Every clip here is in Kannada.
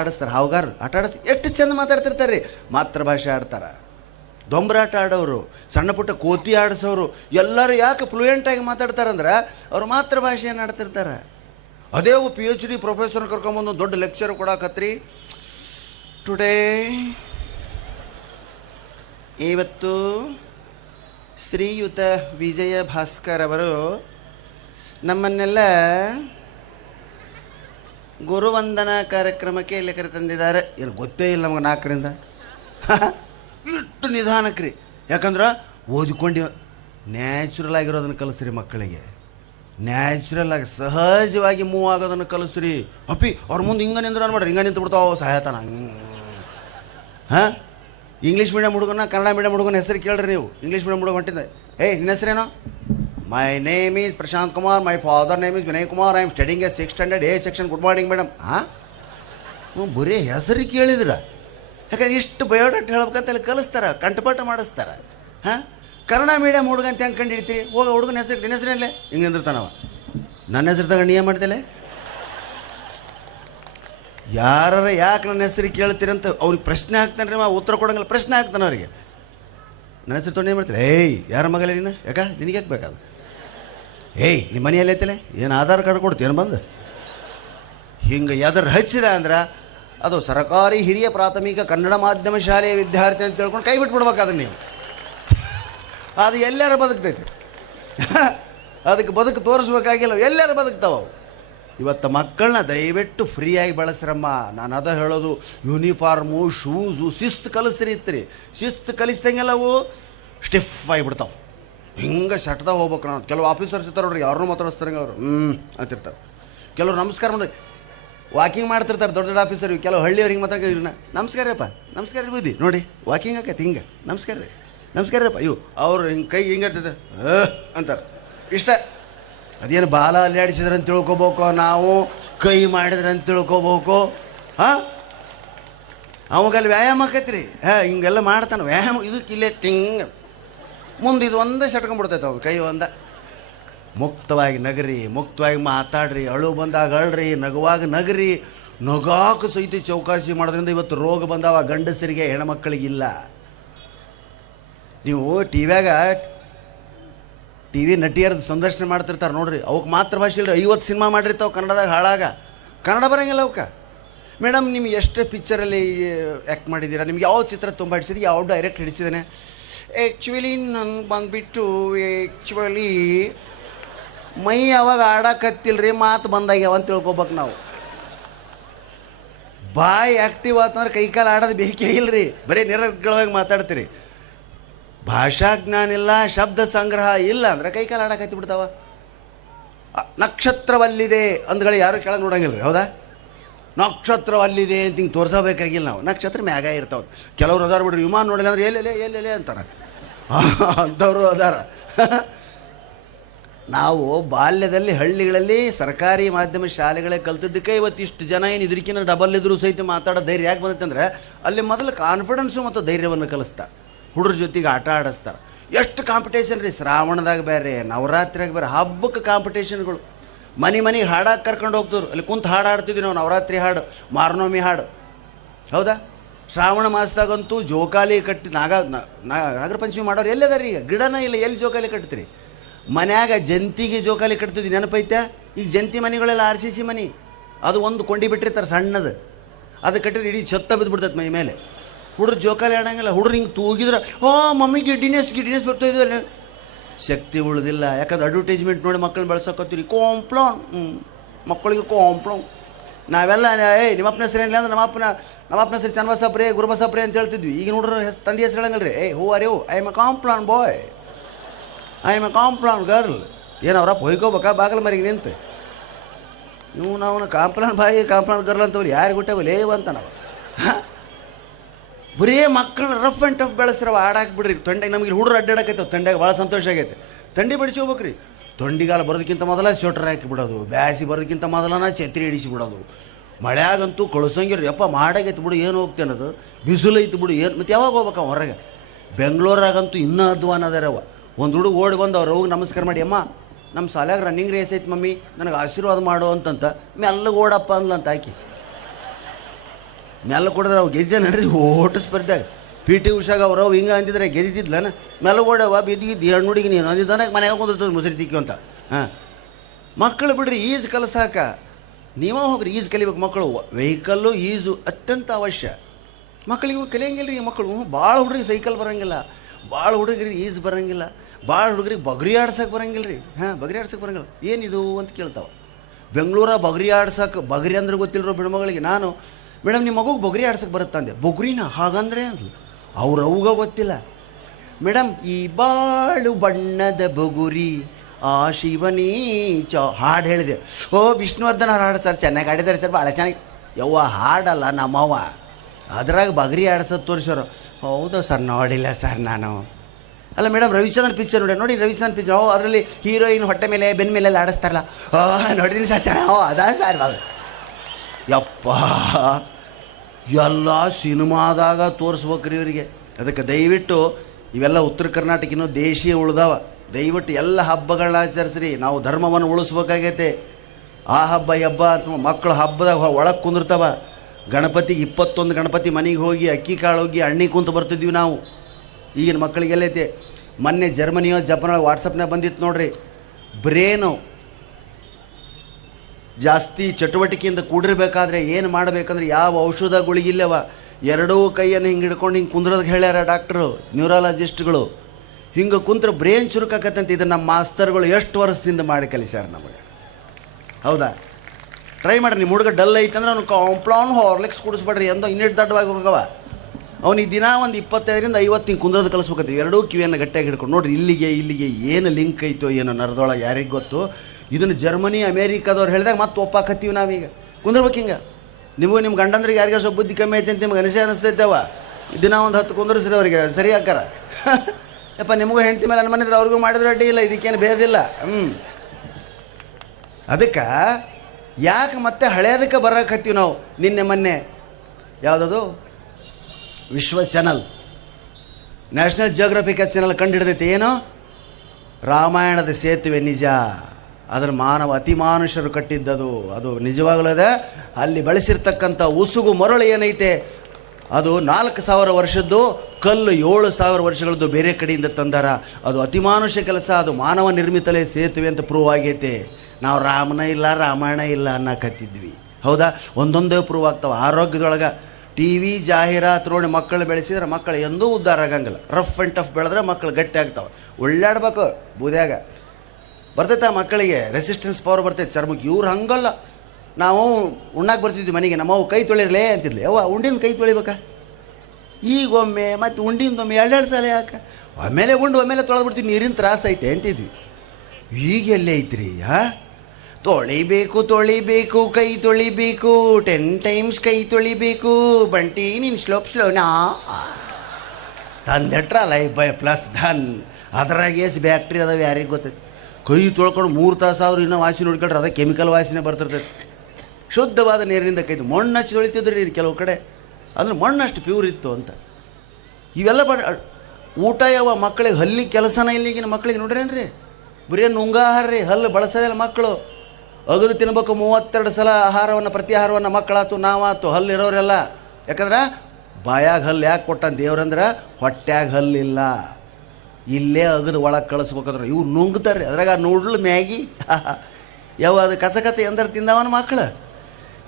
ಆಡಿಸ್ತಾರೆ, ಹಾವುಗಾರ ಆಟ ಆಡಿಸಿ ಎಷ್ಟು ಚೆಂದ ಮಾತಾಡ್ತಿರ್ತಾರೆ ರೀ. ಮಾತೃಭಾಷೆ ಆಡ್ತಾರೆ, ದೊಂಬರಾಟ ಆಡೋರು, ಸಣ್ಣ ಪುಟ್ಟ ಕೋತಿ ಆಡಿಸೋರು ಎಲ್ಲರೂ ಯಾಕೆ ಫ್ಲೂಯೆಂಟಾಗಿ ಮಾತಾಡ್ತಾರಂದ್ರೆ ಅವ್ರು ಮಾತೃಭಾಷೆಯನ್ನು ಆಡ್ತಿರ್ತಾರೆ. ಅದೇ PhD ಪ್ರೊಫೆಸರ್ ಕರ್ಕೊಂಬಂದು ದೊಡ್ಡ ಲೆಕ್ಚರ್ ಕೊಡಾಕತ್ರಿ. ಟುಡೇ ಇವತ್ತು ಶ್ರೀಯುತ ವಿಜಯ ಭಾಸ್ಕರ್ ಅವರು ನಮ್ಮನ್ನೆಲ್ಲ ಗುರುವಂದನಾ ಕಾರ್ಯಕ್ರಮಕ್ಕೆ ಇಲ್ಲಿ ಕರೆತಂದಿದ್ದಾರೆ. ಏನು ಗೊತ್ತೇ ಇಲ್ಲ ನಮಗೆ 4ರಿಂದ ಇಷ್ಟು ನಿಧಾನಕ್ಕೆ ರೀ. ಯಾಕಂದ್ರೆ ಓದಿಕೊಂಡು ನ್ಯಾಚುರಲ್ ಆಗಿರೋದನ್ನು ಕಲಿಸ್ರಿ ಮಕ್ಕಳಿಗೆ, ನ್ಯಾಚುರಲ್ ಆಗಿ ಸಹಜವಾಗಿ ಮೂವ್ ಆಗೋದನ್ನು ಕಲಿಸ್ರಿ. ಅಪ್ಪಿ ಅವ್ರ ಮುಂದೆ ಹಿಂಗೆ ನಿಂದ್ರೆ ಅನ್ಮಾಡ್ರಿ, ಹಿಂಗೆ ನಿಂತು ಬಿಡ್ತಾವ ಸಹಾಯತನ. ಹಾಂ, ಇಂಗ್ಲೀಷ್ ಮೀಡಿಯಮ್ ಹುಡುಗನ ಕನ್ನಡ ಮೀಡಿಯಮ್ ಹುಡುಗನ ಹೆಸರು ಕೇಳ್ರಿ ನೀವು. ಇಂಗ್ಲೀಷ್ ಮೀಡಿಯಮ್ ಹುಡುಗ ಹೊಂಟಿದ್ದೆ, ನಿನ್ನ ಹೆಸರೇನೋ? My name is Prashanth Kumar, my father name is Vinay Kumar, I am studying a 6th standard A section. Good morning madam. ಬರೀ ಹೆಸರು ಕೇಳಿದ್ರ? ಯಾಕಂದ್ರೆ ಇಷ್ಟು ಬಯೋಡಾಟ ಹೇಳ್ಬೇಕಂತ ಅಲ್ಲಿ ಕಲಿಸ್ತಾರೆ, ಕಂಠಪಾಠ ಮಾಡಿಸ್ತಾರೆ. ಹಾಂ, ಕನ್ನಡ ಮೀಡಿಯಮ್ ಹುಡುಗ ಅಂತ ಹೆಂಗೆ ಕಂಡು ಹಿಡಿತೀರಿ? ಹೋಗಿ ಹುಡುಗನ ಹೆಸರು, ನಿನ್ನ ಹೆಸರಲ್ಲೇ ಹಿಂಗೆ ಅಂದಿರ್ತಾನವ. ನನ್ನ ಹೆಸರು ತಗೊಂಡು ಏನು ಮಾಡ್ತೇಲೆ? ಯಾರ ಯಾಕೆ ನನ್ನ ಹೆಸರು ಕೇಳ್ತೀರಂತ ಅವ್ರಿಗೆ ಪ್ರಶ್ನೆ ಹಾಕ್ತಾನೆ ರೀ. ಉತ್ತರ ಕೊಡೋಂಗಿಲ್ಲ, ಪ್ರಶ್ನೆ ಹಾಕ್ತಾನೆ ಅವ್ರಿಗೆ. ನನ್ನ ಹೆಸರು ತೊಗೊಂಡು ಏನು ಮಾಡ್ತಾರೆ? ಯಾರ ಮಗಲೇ ನೀನು? ಯಾಕೆ ನಿನಗೆ ಯಾಕೆ ಬೇಕಾದ? ನಿಮ್ಮ ಮನೆಯಲ್ಲಿ ಐತಲೆ ಏನು ಆಧಾರ್ ಕಾರ್ಡ್ ಕೊಡ್ತೀನು ಬಂದು? ಹಿಂಗೆ ಎದರು ಹಚ್ಚಿದ ಅಂದ್ರೆ ಅದು ಸರ್ಕಾರಿ ಹಿರಿಯ ಪ್ರಾಥಮಿಕ ಕನ್ನಡ ಮಾಧ್ಯಮ ಶಾಲೆಯ ವಿದ್ಯಾರ್ಥಿ ಅಂತ ತಿಳ್ಕೊಂಡು ಕೈ ಬಿಟ್ಬಿಡ್ಬೇಕಾದ್ರೆ ನೀವು. ಅದು ಎಲ್ಲರೂ ಬದುಕ್ತೈತೆ, ಅದಕ್ಕೆ ಬದುಕು ತೋರಿಸ್ಬೇಕಾಗಿಲ್ಲ, ಎಲ್ಲರೂ ಬದುಕ್ತಾವೆ. ಇವತ್ತು ಮಕ್ಕಳನ್ನ ದಯವಿಟ್ಟು ಫ್ರೀಯಾಗಿ ಬಳಸ್ರಮ್ಮ. ನಾನು ಅದ ಹೇಳೋದು, ಯೂನಿಫಾರ್ಮು, ಶೂಸು, ಶಿಸ್ತು ಕಲಿಸ್ರಿ ಇತ್ರಿ. ಶಿಸ್ತು ಕಲಿಸ್ದಂಗೆಲ್ಲ ಅವು ಸ್ಟಿಫ್ ಆಗಿಬಿಡ್ತಾವೆ, ಹಿಂಗೆ ಸೆಟ್ದಾಗ ಹೋಗ್ಬೇಕು. ನಾನು ಕೆಲವು ಆಫೀಸರ್ಸ್ ಇರ್ತಾರೆ ನೋಡ್ರಿ, ಯಾರನ್ನೂ ಮಾತಾಡಿಸ್ತಾರಂಗೆ ಅವರು ಅಂತಿರ್ತಾರೆ. ಕೆಲವರು ನಮಸ್ಕಾರ ಮಾಡಿ ವಾಕಿಂಗ್ ಮಾಡ್ತಿರ್ತಾರೆ, ದೊಡ್ಡ ದೊಡ್ಡ ಆಫೀಸರ್. ಕೆಲವು ಹಳ್ಳಿಯವ್ರು ಹಿಂಗೆ ಮಾತಾಡ್ಕೊಂಡು ನಮಸ್ಕಾರ ರೀಪ್ಪ, ನಮಸ್ಕಾರ ರೀ ಬುದ್ಧಿ ನೋಡಿ ವಾಕಿಂಗ್ ಆಕೈತಿ ಹಿಂಗೆ, ನಮಸ್ಕಾರ ರೀ, ನಮಸ್ಕಾರ ರೀಪ್ಪ. ಅವ್ರು ಹಿಂಗೆ ಕೈ ಹಿಂಗೆ ಇರ್ತದೆ ಅಂತಾರೆ. ಇಷ್ಟ ಅದೇನು ಬಾಲ ಅಲ್ಲಾಡಿಸಿದ್ರೆ ಅಂತ ತಿಳ್ಕೊಬೇಕು, ನಾವು ಕೈ ಮಾಡಿದ್ರೆ ಅಂತ ತಿಳ್ಕೊಬೇಕು. ಹಾಂ, ಅವಾಗಲ್ಲಿ ವ್ಯಾಯಾಮ ಆಕೈತಿ ರೀ. ಹಿಂಗೆಲ್ಲ ಮಾಡ್ತಾನೆ ವ್ಯಾಯಾಮ. ಇದಕ್ಕೆ ಇಲ್ಲೇ ಟಿಂಗ್ ಮುಂದೆ ಇದು ಒಂದೇ ಸಟ್ಕೊಂಡ್ಬಿಡ್ತೈತೆ ಅವ್ನು ಕೈ ಒಂದ. ಮುಕ್ತವಾಗಿ ನಗರಿ, ಮುಕ್ತವಾಗಿ ಮಾತಾಡ್ರಿ, ಅಳು ಬಂದಾಗ ಅಳ್ರಿ, ನಗುವಾಗ ನಗರಿ. ನಗಾಕು ಸಹಿತ ಚೌಕಾಸಿ ಮಾಡೋದ್ರಿಂದ ಇವತ್ತು ರೋಗ ಬಂದಾವ ಗಂಡಸರಿಗೆ, ಹೆಣ್ಮಕ್ಕಳಿಗಿಲ್ಲ. ನೀವು ಟಿ ವಿ ನಟಿಯರದ್ದು ಸಂದರ್ಶನ ಮಾಡ್ತಿರ್ತಾರೆ ನೋಡ್ರಿ, ಅವಕ್ಕೆ ಮಾತೃಭಾಷೆ ಇಲ್ಲರಿ. 50 ಸಿನಿಮಾ ಮಾಡಿರ್ತಾವೆ ಕನ್ನಡದಾಗ, ಹಾಳಾಗ ಕನ್ನಡ ಬರೋಂಗಿಲ್ಲ ಅವಕ್ಕೆ. ಮೇಡಮ್ ನಿಮ್ಗೆ ಎಷ್ಟು ಪಿಕ್ಚರಲ್ಲಿ ಆ್ಯಕ್ಟ್ ಮಾಡಿದ್ದೀರಾ? ನಿಮ್ಗೆ ಯಾವ ಚಿತ್ರ ತುಂಬ ಹಿಡಿಸಿದೆ, ಯಾವ ಡೈರೆಕ್ಟ್ ಹಿಡಿಸಿದ್ದಾನೆ? ಆ್ಯಕ್ಚುಲಿ ನನಗೆ ಬಂದುಬಿಟ್ಟು ಮೈ ಅವಾಗ ಆಡಕತ್ತಿಲ್ರಿ, ಮಾತು ಬಂದಾಗ್ಯಾವ ಅಂತ ತಿಳ್ಕೊಬೇಕು ನಾವು. ಬಾಯಿ ಆ್ಯಕ್ಟಿವ್ ಆತಂದ್ರೆ ಕೈಕಾಲು ಆಡೋದು ಬೇಕೇ ಇಲ್ಲರಿ, ಬರೀ ನಿರರ್ಗಳವಾಗಿ ಮಾತಾಡ್ತೀರಿ. ಭಾಷಾ ಜ್ಞಾನ ಇಲ್ಲ, ಶಬ್ದ ಸಂಗ್ರಹ ಇಲ್ಲ ಅಂದ್ರೆ ಕೈಕಾಲು ಆಡಕತ್ತಿ ಬಿಡ್ತಾವ. ನಕ್ಷತ್ರವಲ್ಲಿದೆ ಅಂದ್ಗಳು ಯಾರು ಕೆಳಗೆ ನೋಡಂಗಿಲ್ಲ ರೀ, ಹೌದಾ? ನಕ್ಷತ್ರವಲ್ಲಿದೆ ಅಂತ ಹಿಂಗೆ ತೋರಿಸಬೇಕಾಗಿಲ್ಲ ನಾವು. ನಕ್ಷತ್ರ ಮ್ಯಾಗ ಇರ್ತಾವೆ. ಕೆಲವ್ರು ಅದಾರ ಬಿಡ್ರಿ, ವಿಮಾನ ನೋಡಿಲ್ಲ ಅಂದ್ರೆ ಎಲ್ಲೆಲೆ ಅಂತಾರೆ, ಅಂಥವ್ರು ಅದಾರ. ನಾವು ಬಾಲ್ಯದಲ್ಲಿ ಹಳ್ಳಿಗಳಲ್ಲಿ ಸರ್ಕಾರಿ ಮಾಧ್ಯಮ ಶಾಲೆಗಳೇ ಕಲ್ತಿದ್ದಕ್ಕೆ ಇವತ್ತು ಇಷ್ಟು ಜನ ಏನು ಇದಕ್ಕಿಂತ ಡಬಲ್ ಇದ್ರೂ ಸಹಿತ ಮಾತಾಡೋ ಧೈರ್ಯ ಯಾಕೆ ಬಂದೈತೆ ಅಂದರೆ ಅಲ್ಲಿ ಮೊದಲು ಕಾನ್ಫಿಡೆನ್ಸು ಮತ್ತು ಧೈರ್ಯವನ್ನು ಕಲಿಸ್ತಾರೆ. ಹುಡುಗ್ರ ಜೊತೆಗೆ ಆಟ ಆಡಿಸ್ತಾರೆ. ಎಷ್ಟು ಕಾಂಪಿಟೇಷನ್ ರೀ, ಶ್ರಾವಣದಾಗ ಬೇರೆ, ನವರಾತ್ರಿಯಾಗ ಬೇರೆ, ಹಬ್ಬಕ್ಕೆ ಕಾಂಪಿಟೇಷನ್ಗಳು. ಮನೆಗೆ ಹಾಡಾಗಿ ಕರ್ಕೊಂಡು ಹೋಗ್ತವ್ರು. ಅಲ್ಲಿ ಕುಂತು ಹಾಡು ಆಡ್ತಿದ್ವಿ ನಾವು, ನವರಾತ್ರಿ ಹಾಡು, ಮಾರ್ನವಮಿ ಹಾಡು, ಹೌದಾ? ಶ್ರಾವಣ ಮಾಸದಾಗಂತೂ ಜೋಕಾಲಿ ಕಟ್ಟಿ ನಾಗರ ಪಂಚಮಿ ಮಾಡೋರು ಎಲ್ಲದಾರ ಈಗ? ಗಿಡನ ಇಲ್ಲ, ಎಲ್ಲಿ ಜೋಕಾಲಿ ಕಟ್ತೀರಿ? ಮನ್ಯಾಗ ಜಂತಿಗೆ ಜೋಕಾಲಿ ಕಟ್ತಿದ್ವಿ, ನೆನಪೈತೆ? ಈಗ ಜಂತಿ ಮನೆಗಳೆಲ್ಲ RCC ಮನೆ, ಅದು ಒಂದು ಕೊಂಡಿ ಬಿಟ್ಟಿರ್ತಾರೆ ಸಣ್ಣದು, ಅದು ಕಟ್ಟಿದ್ರೆ ಇಡೀ ಛತ್ತ ಬಿದ್ದುಬಿಡ್ತೈತೆ ಮೈ ಮೇಲೆ. ಹುಡ್ರು ಜೋಕಾಲಿ ಆಡಂಗಿಲ್ಲ. ಹುಡ್ರು ಹಿಂಗೆ ತೂಗಿದ್ರೆ ಮಮ್ಮಿ ಗಿಡ್ಡಿನೆಸ್ ಬರ್ತಾಯಿದ್ವಲ್ಲ, ಶಕ್ತಿ ಉಳಿದಿಲ್ಲ. ಯಾಕಂದ್ರೆ ಅಡ್ವರ್ಟೈಸ್ಮೆಂಟ್ ನೋಡಿ ಮಕ್ಕಳನ್ನ ಬೆಳೆಸೋಕತ್ತೀರಿ. ಕಾಂಪ್ಲೋನ್, ಮಕ್ಕಳಿಗೆ ಕಾಂಪ್ಲೋನ್. ನಾವೆಲ್ಲ ನಿಮ್ಮಪ್ಪನ ಹೆಸರು ಏನಿಲ್ಲ ಅಂದ್ರೆ ನಮ್ಮಪ್ಪನ ಹೆಸರು ಚನ್ನಬಸಪ್ಪ ರೇ, ಗುರುಬಸಪ್ಪ ರೇ ಅಂತ ಹೇಳ್ತಿದ್ವಿ. ಈಗ ನೋಡ್ರಿ ತಂದೆ ಹೆಸರು ಹೇಳಂಗಲ್ಲ ರೀ. Who are you? I am a Complan boy, I am a Complan girl. ಏನು ಅವ್ರಪ್ಪ ಹೊಯ್ಕೋಬೇಕಾ ಬಾಗಲ ಮರಿಗೆ ನಿಂತು? ನಾವು ಕಾಂಪ್ಲಾನ್ ಬಾಯಿ ಕಾಂಪ್ಲಾನ್ ಗರ್ಲ್ ಅಂತವ್ರಿ, ಯಾರು ಗುಟ್ಟೇವಲ್ಲ ಅಂತ ನಾವು. ಬರೀ ಮಕ್ಕಳನ್ನ ರಫ್ ಆ್ಯಂಡ್ ಟಫ್ ಬೆಳೆಸ್ರವ, ಆಡಾಕ್ ಬಿಡ್ರಿ. ತಂಡೆಗೆ ನಮಗೆ ಹುಡುಗರು ಅಡ್ಡಾಡಕೈತವೆ, ತಂಡ್ಯಾಗ ಭಾಳ ಸಂತೋಷ ಆಗೈತೆ. ತಂಡಿ ಬಡಿಸಿ ಹೋಗ್ಬೇಕ್ರಿ. ತೊಂಡಿಗಾಲ ಬರೋದಕ್ಕಿಂತ ಮೊದಲ ಸ್ವೆಟ್ರ್ ಹಾಕಿ ಬಿಡೋದು, ಬ್ಯಾಸಿ ಬರೋದಕ್ಕಿಂತ ಮೊದಲನ ಛತ್ರಿ ಹಿಡಿಸಿ ಬಿಡೋದು. ಮಳೆಯಾಗಂತೂ ಕಳ್ಸಂಗಿರಿ. ಯಪ್ಪ ಮಾಡಾಗೈತೆ ಬಿಡು, ಏನು ಹೋಗ್ತೇನೆ ಅದು, ಬಿಸಿಲು ಐತಿ ಬಿಡು, ಏನು ಮತ್ತೆ ಯಾವಾಗ ಹೋಗ್ಬೇಕ ಹೊರಗೆ? ಬೆಂಗಳೂರಾಗಂತೂ ಇನ್ನೂ ಅಧ್ವಾನ ಅದಾರವ. ಒಂದು ಹುಡುಗ ಓಡಿ ಬಂದು ಅವ್ರು ಹೋಗಿ ನಮಸ್ಕಾರ ಮಾಡಿ, ಅಮ್ಮ ನಮ್ಮ ಶಾಲ್ಯಾಗ ರನ್ನಿಂಗ್ ರೇಸ್ ಐತೆ ಮಮ್ಮಿ, ನನಗೆ ಆಶೀರ್ವಾದ ಮಾಡು ಅಂತಂತ ಮೆಲ್ಲಗೆ ಓಡಪ್ಪ ಅಂದ್ಲಂತ ಆಕಿ. ಮೆಲ್ಲ ಕೊಡಿದ್ರೆ ಅವು ಗೆದ್ದೆ ಓಟು ಸ್ಪರ್ಧೆಗೆ PT ಉಷಾಗ ಅವ್ರು ಹಿಂಗೆ ಅಂತಿದ್ರೆ ಗೆದ್ದಿದ್ಲನ ಮೆಲ್ಲ ಓಡವ ಬಿದ್ದಿದ್ದು ಹೆಣ್ಣುಡಿಗೆ ನೀನು ಅಂದಿದ್ದಾನೆ ಮನೆಗೆ ಕುಂದಿರ್ತದೆ ಮುಸುರಿ ತಿಕ್ಕಿ ಅಂತ. ಹಾಂ, ಮಕ್ಕಳು ಬಿಡ್ರಿ ಈಜು ಕಲಿಸಾಕ ನೀವೇ ಹೋಗ್ರಿ ಈಜು ಕಲಿಬೇಕು. ಮಕ್ಕಳು ವೆಹಿಕಲ್ಲು ಈಜು ಅತ್ಯಂತ ಅವಶ್ಯ. ಮಕ್ಕಳಿಗೆ ಕಲಿಯಂಗಿಲ್ಲ ರೀ. ಮಕ್ಕಳು ಭಾಳ ಹುಡುಗ್ರಿಗೆ ಸೈಕಲ್ ಬರೋಂಗಿಲ್ಲ, ಭಾಳ ಹುಡುಗರಿಗೆ ಈಜು ಬರೋಂಗಿಲ್ಲ, ಭಾಳ ಹುಡುಗರಿಗೆ ಬಗ್ರಿ ಆಡ್ಸೋಕೆ ಬರೋಂಗಿಲ್ಲ ರೀ. ಹಾಂ, ಬಗ್ರಿ ಆಡ್ಸೋಕೆ ಬರೋಂಗಿಲ್ಲ. ಏನಿದು ಅಂತ ಕೇಳ್ತಾವೆ. ಬೆಂಗಳೂರ ಬಗ್ರಿ ಆಡ್ಸೋಕೆ, ಬಗ್ರಿ ಅಂದ್ರೆ ಗೊತ್ತಿಲ್ಲರೋ ಹೆಣ್ಮಗಳಿಗೆ. ನಾನು ಮೇಡಮ್ ನಿಮ್ಮ ಮಗುಗೆ ಬಗ್ರಿ ಆಡ್ಸೋಕೆ ಬರುತ್ತಂದೆ. ಬೊಗ್ರಿನ ಹಾಗಂದ್ರೆ ಅಂದ್ಲು. ಅವ್ಗ ಗೊತ್ತಿಲ್ಲ. ಮೇಡಮ್ ಈ ಬಾಳು ಬಣ್ಣದ ಬಗುರಿ ಆ ಶಿವನೀ ಹಾಡು ಹೇಳಿದೆ. ಓ ವಿಷ್ಣುವರ್ಧನ್ ಅವ್ರು ಹಾಡು ಸರ್, ಚೆನ್ನಾಗಿ ಆಡಿದ್ದಾರೆ ಸರ್, ಭಾಳ ಚೆನ್ನಾಗಿ. ಯವ್ವ ಹಾಡಲ್ಲ ನಮ್ಮವ್ವ, ಅದ್ರಾಗ ಬಗ್ರಿ ಆಡ್ಸೋದು ತೋರಿಸೋರು. ಹೌದು ಸರ್, ನೋಡಿಲ್ಲ ಸರ್ ನಾನು. ಅಲ್ಲ ಮೇಡಮ್ ರವಿಚಂದ್ರನ್ ಪಿಕ್ಚರ್ ನೋಡಿ ರವಿಚಂದ್ರನ್ ಪಿಕ್ಚರ್. ಅದರಲ್ಲಿ ಹೀರೋಯಿನ್ ಹೊಟ್ಟೆ ಮೇಲೆ ಬೆನ್ನ ಮೇಲೆಲ್ಲ ಆಡಿಸ್ತಾರಲ್ಲ, ನೋಡಿದ್ದೀನಿ ಸರ್ ಚೆನ್ನಾಗಿ. ಅದಾ ಸರ್ ಯಪ್ಪ, ಎಲ್ಲ ಸಿನಿಮಾದಾಗ ತೋರಿಸ್ಬೇಕ್ರಿ ಇವರಿಗೆ. ಅದಕ್ಕೆ ದಯವಿಟ್ಟು ಇವೆಲ್ಲ ಉತ್ತರ ಕರ್ನಾಟಕ ಇನ್ನೂ ದೇಶೀಯ ಉಳ್ದಾವ. ದಯವಿಟ್ಟು ಎಲ್ಲ ಹಬ್ಬಗಳನ್ನ ಆಚರಿಸ್ರಿ. ನಾವು ಧರ್ಮವನ್ನು ಉಳಿಸ್ಬೇಕಾಗೈತೆ. ಆ ಹಬ್ಬ ಈ ಹಬ್ಬ ಅಂತ ಮಕ್ಕಳು ಹಬ್ಬದಾಗ ಒಳಗೆ ಕುಂದಿರ್ತಾವ. ಗಣಪತಿಗೆ 21 ಗಣಪತಿ ಮನೆಗೆ ಹೋಗಿ ಅಕ್ಕಿ ಕಾಳು ಹೋಗಿ ಅಣ್ಣಿ ಕುಂತು ಬರ್ತಿದ್ವಿ ನಾವು. ಈಗಿನ ಮಕ್ಕಳಿಗೆಲ್ಲೈತೆ. ಮೊನ್ನೆ ಜರ್ಮನಿಯೋ ಜಪಾನೊಳಗೆ ವಾಟ್ಸಪ್ನಾಗ ಬಂದಿತ್ತು ನೋಡ್ರಿ. ಬ್ರೇನು ಜಾಸ್ತಿ ಚಟುವಟಿಕೆಯಿಂದ ಕೂಡಿರ್ಬೇಕಾದ್ರೆ ಏನು ಮಾಡಬೇಕಂದ್ರೆ ಯಾವ ಔಷಧಗಳಿಗಿಲ್ಲವ, ಎರಡೂ ಕೈಯನ್ನು ಹಿಂಗೆ ಹಿಡ್ಕೊಂಡು ಹಿಂಗೆ ಕುಂದ್ರೋದಕ್ಕೆ ಹೇಳ್ಯಾರ ಡಾಕ್ಟ್ರು, ನ್ಯೂರಾಲಜಿಸ್ಟ್ಗಳು. ಹಿಂಗೆ ಕುಂತ್ರೆ ಬ್ರೇನ್ ಚುರುಕಾಕತ್ತಂತ. ಇದು ನಮ್ಮ ಮಾಸ್ತರ್ಗಳು ಎಷ್ಟು ವರ್ಷದಿಂದ ಮಾಡಿ ಕಲಿಸ್ಯಾರ ನಮಗೆ. ಹೌದಾ? ಟ್ರೈ ಮಾಡಿರಿ. ನಿಮ್ಮ ಹುಡುಗ ಡಲ್ ಐತಂದ್ರೆ ಅವ್ನು ಕಾಂಪ್ಲಾನ್ ಹಾರ್ಲಿಕ್ಸ್ ಕುಡಿಸ್ಬೇಡ್ರಿ. ಎಂದೋ ಇನ್ನಿಟ್ಟು ದಡ್ಡವಾಗಿ ಹೋಗವ. ಅವ್ನಿಗೆ ದಿನ ಒಂದು 25ರಿಂದ 50 ಹಿಂಗೆ ಕುಂದ್ರೋದು ಕಲಿಸ್ಬೇಕಂತ. ಎರಡೂ ಕಿವಿಯನ್ನು ಗಟ್ಟಿಯಾಗಿ ಹಿಡ್ಕೊಂಡು ನೋಡಿರಿ. ಇಲ್ಲಿಗೆ ಏನು ಲಿಂಕ್ ಐತೋ ಏನೋ ನರದೊಳಗೆ ಯಾರಿಗೆ ಗೊತ್ತು. ಇದನ್ನು ಜರ್ಮನಿ ಅಮೇರಿಕಾದವ್ರು ಹೇಳಿದಾಗ ಮತ್ತೆ ಒಪ್ಪಾಕತ್ತೀವಿ ನಾವೀಗ. ಕುಂದ್ರಬೇಕು ಹಿಂಗೆ. ನಿಮಗೂ ನಿಮ್ಮ ಗಂಡಂದ್ರಿಗೆ ಯಾರಿಗಾರ ಸ್ವಲ್ಪ ಬುದ್ಧಿ ಕಮ್ಮಿ ಐತೆ ಅಂತ ನಿಮ್ಗೆ ಅನಿಸ್ತೈತವ. ದಿನ ಒಂದು 10 ಕುಂದ್ರಿಸ್ರಿ ಅವರಿಗೆ ಸರಿ ಹಾಕಾರ. ಯಪ್ಪ ನಿಮಗೂ ಹೆಂಡತಿ ಮೇಲೆ ಅನುಮಾನಿದ್ರೆ ಅವ್ರಿಗೂ ಮಾಡಿದ್ರೆ ಅಡ್ಡಿ ಇಲ್ಲ, ಇದಕ್ಕೇನು ಭೇದಿಲ್ಲ. ಅದಕ್ಕೆ ಯಾಕೆ ಮತ್ತೆ ಹಳೆಯದಕ್ಕೆ ಬರೋಕತ್ತೀವಿ ನಾವು. ನಿನ್ನೆ ಮೊನ್ನೆ ಯಾವುದದು ವಿಶ್ವ ಚಾನಲ್, ನ್ಯಾಷನಲ್ ಜಿಯೋಗ್ರಫಿಕ್ ಚಾನಲ್ ಕಂಡು ಹಿಡ್ದೈತೆ. ಏನು? ರಾಮಾಯಣದ ಸೇತುವೆ ನಿಜ. ಅದನ್ನು ಅತಿಮಾನುಷರು ಕಟ್ಟಿದ್ದದು. ಅದು ನಿಜವಾಗಲೂ ಅದ. ಅಲ್ಲಿ ಬಳಸಿರ್ತಕ್ಕಂಥ ಉಸುಗು ಮರಳು ಏನೈತೆ ಅದು 4000 ವರ್ಷದ್ದು, ಕಲ್ಲು 7000 ವರ್ಷಗಳದ್ದು ಬೇರೆ ಕಡೆಯಿಂದ ತಂದಾರ. ಅದು ಅತಿಮಾನುಷ ಕೆಲಸ. ಅದು ಮಾನವ ನಿರ್ಮಿತಲೇ ಸೇತುವೆ ಅಂತ ಪ್ರೂವ್ ಆಗೈತೆ. ನಾವು ರಾಮನ ಇಲ್ಲ ರಾಮಾಯಣ ಇಲ್ಲ ಅನ್ನಕತ್ತಿದ್ವಿ. ಹೌದಾ? ಒಂದೊಂದೇ ಪ್ರೂವ್ ಆಗ್ತಾವೆ. ಆರೋಗ್ಯದೊಳಗೆ TV ಜಾಹೀರಾತು ನೋಡಿ ಮಕ್ಕಳು ಬೆಳೆಸಿದ್ರೆ ಮಕ್ಕಳು ಎಂದೂ ಉದ್ಧಾರ ಆಗಂಗಿಲ್ಲ. ರಫ್ ಆ್ಯಂಡ್ ಟಫ್ ಬೆಳೆದ್ರೆ ಮಕ್ಕಳು ಗಟ್ಟಿ ಆಗ್ತಾವೆ. ಒಳ್ಳಾಡ್ಬೇಕು ಬೂದ್ಯಾಗ. ಬರ್ತೈತೆ ಆ ಮಕ್ಕಳಿಗೆ ರೆಸಿಸ್ಟೆನ್ಸ್ ಪವರ್ ಬರ್ತೈತೆ ಚರ್ಮಕ್ಕೆ. ಇವ್ರು ಹಂಗಲ್ಲ. ನಾವು ಉಣ್ಣಾಕೆ ಬರ್ತಿದ್ವಿ ಮನೆಗೆ, ನಮ್ಮವು ಕೈ ತೊಳಿರಲೇ ಅಂತಿದ್ಲಿ. ಅವ್ವ ಉಂಡಿನ ಕೈ ತೊಳಿಬೇಕಾ? ಈಗೊಮ್ಮೆ ಮತ್ತು ಉಂಡಿಂದೊಮ್ಮೆ 2 ಸಲ ಯಾಕೆ? ಆಮೇಲೆ ಒಮ್ಮೆಲೆ ತೊಳೆದ್ಬಿಡ್ತೀವಿ, ನೀರಿನ ತ್ರಾಸ ಐತೆ ಅಂತಿದ್ವಿ. ಈಗ ಎಲ್ಲೇ ಐತ್ರಿ? ತೊಳಿಬೇಕು ಕೈ ತೊಳಿಬೇಕು, 10 ಟೈಮ್ಸ್ ಕೈ ತೊಳಿಬೇಕು. ಬಂಟಿ ನೀನು ಸ್ಲೋನಾ ತಂದೆಟ್ರ ಲೈಫ್ ಬೈ ಪ್ಲಸ್ ಧನ್. ಅದ್ರಾಗ ಎಷ್ಟು ಬ್ಯಾಕ್ಟ್ರಿ ಅದಾವೆ ಯಾರಿಗೆ ಗೊತ್ತೈತಿ. ಕೈ ತೊಳ್ಕೊಂಡು 3 ತಾಸು ಆದರೂ ಇನ್ನೂ ವಾಸನೆ ನೋಡ್ಕೊಂಡ್ರೆ ಅದೇ ಕೆಮಿಕಲ್ ವಾಸನೆ ಬರ್ತಿರ್ತೈತೆ. ಶುದ್ಧವಾದ ನೀರಿನಿಂದ ಕೈದು ಮಣ್ಣು ಹಚ್ಚಿ ತೊಳಿತಿದ್ರಿ ಕೆಲವು ಕಡೆ. ಅಂದ್ರೆ ಮಣ್ಣು ಅಷ್ಟು ಪ್ಯೂರ್ ಇತ್ತು ಅಂತ. ಇವೆಲ್ಲ ಊಟ ಯಾವ ಮಕ್ಕಳಿಗೆ ಹಲ್ಲಿ ಕೆಲಸನ ಇಲ್ಲಿಗಿನ ಮಕ್ಕಳಿಗೆ ನೋಡ್ರೇನ್ರಿ. ಬರೀ ನುಂಗಾಹಾರ ರೀ. ಹಲ್ಲು ಬಳಸೋದಿಲ್ಲ ಮಕ್ಕಳು. ಅಗದು ತಿನ್ಬೇಕು 32 ಸಲ ಆಹಾರವನ್ನು, ಪ್ರತಿ ಆಹಾರವನ್ನು ಮಕ್ಕಳಾತು ನಾವಾತು ಹಲ್ಲು ಇರೋರೆಲ್ಲ. ಯಾಕಂದ್ರೆ ಬಾಯಾಗ ಹಲ್ಲು ಯಾಕೆ ಕೊಟ್ಟಾನ ದೇವ್ರಂದ್ರೆ ಹೊಟ್ಯಾಗ ಹಲ್ಲಿಲ್ಲ, ಇಲ್ಲೇ ಅಗದು ಒಳಗೆ ಕಳಿಸ್ಬೇಕಂದ್ರೆ ಇವ್ರು ನುಂಗ್ತಾರೆ. ಅದ್ರಾಗ ನೂಡ್ಲು ಮ್ಯಾಗಿ ಯಾವ ಅದು ಕಸ ಎಂದರ ತಿಂದವನ ಮಕ್ಕಳು.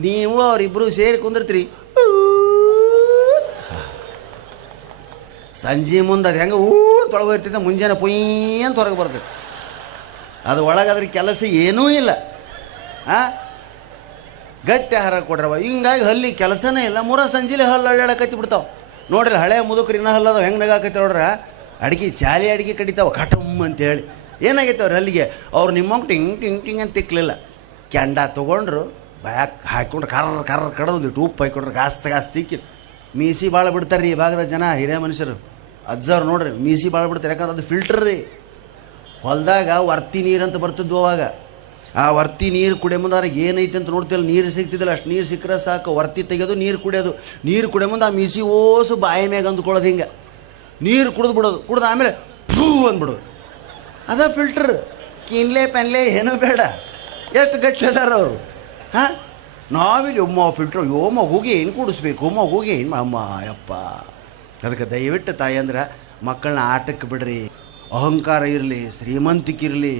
ನೀವು ಅವರಿಬ್ಬರು ಸೇರಿ ಕುಂದಿರ್ತೀರಿ. ಸಂಜೆ ಮುಂದೆ ಅದು ಹೆಂಗೆ ತೊಳಗೋರ್ತಿದ್ದ ಮುಂಜಾನೆ ಪುಯ್ ಅಂತ ಹೊರಗೆ ಬರ್ತೈತೆ. ಅದು ಒಳಗಾದ್ರೆ ಕೆಲಸ ಏನೂ ಇಲ್ಲ. ಗಟ್ಟಿ ಆಹಾರ ಕೊಡ್ರವ. ಹಿಂಗಾಗಿ ಹಲ್ಲಿ ಕೆಲಸನೇ ಇಲ್ಲ. ಸಂಜೆಲೆ ಹಲ್ಲು ಅಳ್ಳಾಡಕತ್ತಿ ಬಿಡ್ತಾವೆ ನೋಡ್ರಿ. ಹಳೆ ಮುದುಕರು ಇನ್ನೂ ಹಲ್ಲದ ಹೆಂಗೆ ನಗಾಕತ್ತಿ ನೋಡ್ರ. ಚಾಲಿ ಅಡಿಗೆ ಕಡಿತಾವೆ ಕಟಮ್ ಅಂತೇಳಿ. ಏನಾಗೈತೆ ಅವ್ರು ಹಲ್ಲಿಗೆ? ಅವ್ರು ನಿಮ್ಮಂಗೆ ಟಿಂಗ್ ಅಂತ ತಿಕ್ಕಲಿಲ್ಲ. ಕೆಂಡ ತೊಗೊಂಡ್ರು, ಬ್ಯಾಕ್ ಹಾಕ್ಕೊಂಡು ಕರ್ರ ಕಡದು ಒಂದಿಟ್ಟು ಉಪ್ಪು ಹಾಕ್ಕೊಂಡ್ರು, ಗಾಸ್ ತಿಕ್ಕಿ. ಮೀಸಿ ಭಾಳ ಬಿಡ್ತಾರೆ ರೀ ಈ ಭಾಗದ ಜನ, ಹಿರಿಯ ಮನುಷ್ಯರು ಅಜ್ಜವ್ರು ನೋಡ್ರಿ. ಮೀಸಿ ಭಾಳ ಬಿಡ್ತಾರೆ. ಯಾಕಂದ್ರೆ ಅದು ಫಿಲ್ಟರ್ ರೀ. ಹೊಲದಾಗ ವರ್ತಿ ನೀರು ಅಂತ ಬರ್ತಿದ್ವು ಅವಾಗ. ಆ ವರ್ತಿ ನೀರು ಕುಡಿಯೋ ಮುಂದೆ ಅವ್ರಿಗೆ ಏನೈತೆ ಅಂತ ನೋಡ್ತಿಲ್ಲ. ನೀರು ಸಿಗ್ತಿದ್ದಿಲ್ಲ. ಅಷ್ಟು ನೀರು ಸಿಕ್ಕರೆ ಸಾಕು. ವರ್ತಿ ತೆಗೆಯೋದು, ನೀರು ಕುಡಿಯೋದು. ನೀರು ಕುಡಿಯೋ ಮುಂದೆ ಆ ಮೀಸಿ ಓಸು ಬಾಯಿ ಮ್ಯಾಗ ಅಂದ್ಕೊಳ್ಳೋದು. ಹಿಂಗೆ ನೀರು ಕುಡಿದು ಬಿಡೋದು. ಕುಡ್ದು ಆಮೇಲೆ ಫೂ ಅಂದ್ಬಿಡೋದು. ಅದ ಫಿಲ್ಟರ್. ಕಿನ್ಲೆ ಪೆನ್ಲೆ ಏನೂ ಬೇಡ. ಎಷ್ಟು ಗಟ್ಟಿ ಅದಾರ ಅವರು. ನಾವಿಲ್ಲಿ ಒಮ್ಮ ಫಿಲ್ಟ್ರ್ ಯೋಮ ಹೋಗಿ ಏನು ಕೂಡಿಸ್ಬೇಕು ಒಮ್ಮ ಹೋಗಿ ಏನು ಅಮ್ಮ ಯಪ್ಪ. ಅದಕ್ಕೆ ದಯವಿಟ್ಟು ತಾಯಿ ಅಂದ್ರೆ ಮಕ್ಕಳನ್ನ ಆಟಕ್ಕೆ ಬಿಡ್ರಿ. ಅಹಂಕಾರ ಇರಲಿ, ಶ್ರೀಮಂತಿಕೆ ಇರಲಿ,